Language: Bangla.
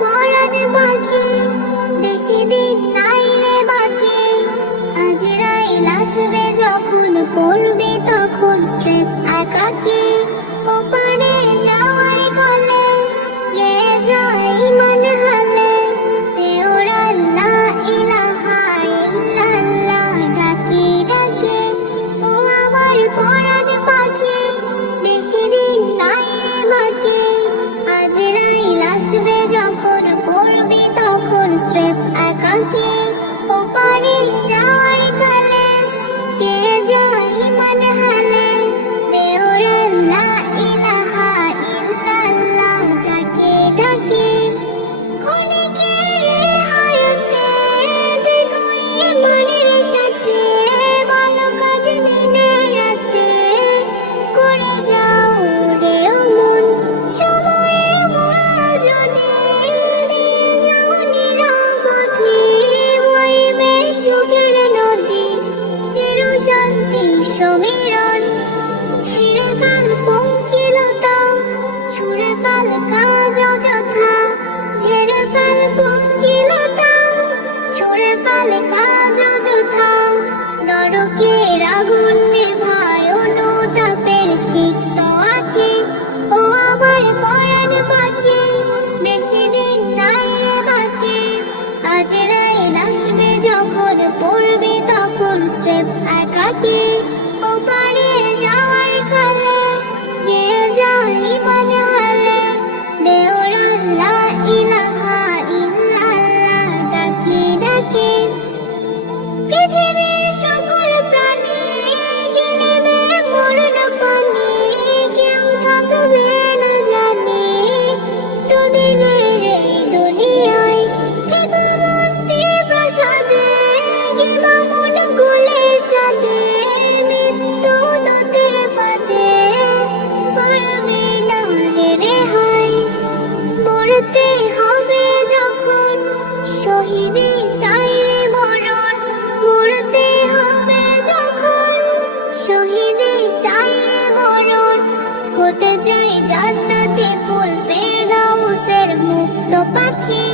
পরাণ পাখি, বেশি দিন নাই রে বাকি। আজরাইল আসবে যখন, করবে তখন স্রেফ একাকী। ওপারে যাওয়ার কলে গেয়ে যায় ইমান হালে, তেওরা লা ইলাহা ইল্লাল্লাহ ডাকে ডাকে। ও আমার পরাণ পাখি, বেশি দিন নাই রে বাকি। আজরাইল আসবে যখন, করবে তখন স্রেফ একাকী। ওপারে যাওয়ার কালে গেয়ে যায় ইমান হালে, তেওরা লা ইলাহা ইল্লাল্লাহ ডাকে ডাকে। ক্ষণিকের রেহাইতে দেখো ইমানের সাথে, ভালো কাজ দিনে রাতে করে যাও রে ও মন। সময়ের মূল্য যদি দিয়ে যাও নিরবধি, বইবে সুখের নদী, চির শান্তি সমীরণ। ছিঁড়ে ফেল পঙ্কিলতা, ছুঁড়ে ফেল কাজ অযথা। ছেড়ে ফেল পঙ্কিলতা, ছুঁড়ে ফেল কাজ অযথা। নরকের আগুন নেভায় অনুতাপের সিক্ত আঁখি। ও আমার পরাণ পাখি, বেশি দিন নাই রে বাকি। আজরাইল আসবে যখন, পড়বে তখন স্রেফ একাকী। ওপারে যাওয়ার কালে গেয়ে যায় ইমান হালে, তেওরা লা ইলাহা ইল্লাল্লাহ ডাকে ডাকে। পৃথিবীর সকল প্রাণী গিলিবে মরণ পানি, কেউ থাকবে না জানি দুদিনের এই দুনিয়ায়। থেকো মস্তি প্রসাদে, কিংবা মন গুলে চাঁদে, মৃত্যু দূতের ফাঁদে পারবে না রে রেহাই। মরতে হবে যখন, শহীদে চাই রে মরণ। মরতে হবে যখন, শহীদে চাই রে মরণ। হতে চাই জান্নাতে ফুল ফেরদাউসের মুক্ত পাখি।